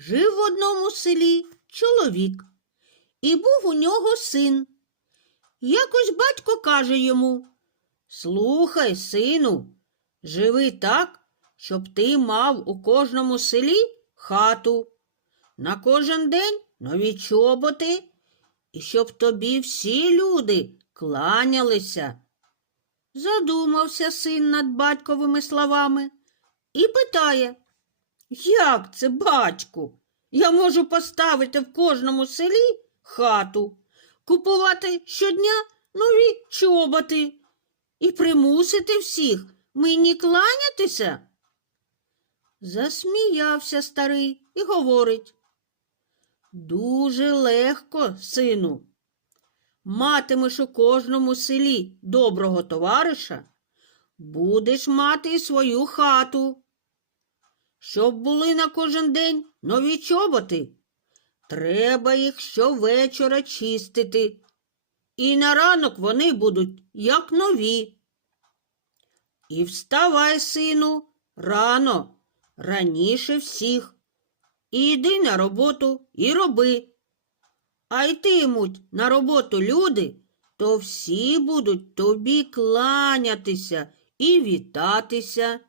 Жив в одному селі чоловік, і був у нього син. Якось батько каже йому Слухай, сину, живи так, щоб ти мав у кожному селі хату, на кожен день нові чоботи, і щоб тобі всі люди кланялися. Задумався син над батьковими словами і питає, як це, батьку? Я можу поставити в кожному селі хату, купувати щодня нові чоботи і примусити всіх мені кланятися? Засміявся старий і говорить. Дуже легко, сину. Матимеш у кожному селі доброго товариша, будеш мати і свою хату. Щоб були на кожен день нові чоботи, треба їх щовечора чистити, і на ранок вони будуть як нові. І вставай, сину, рано, раніше всіх, і йди на роботу і роби. А йтимуть на роботу люди, то всі будуть тобі кланятися і вітатися.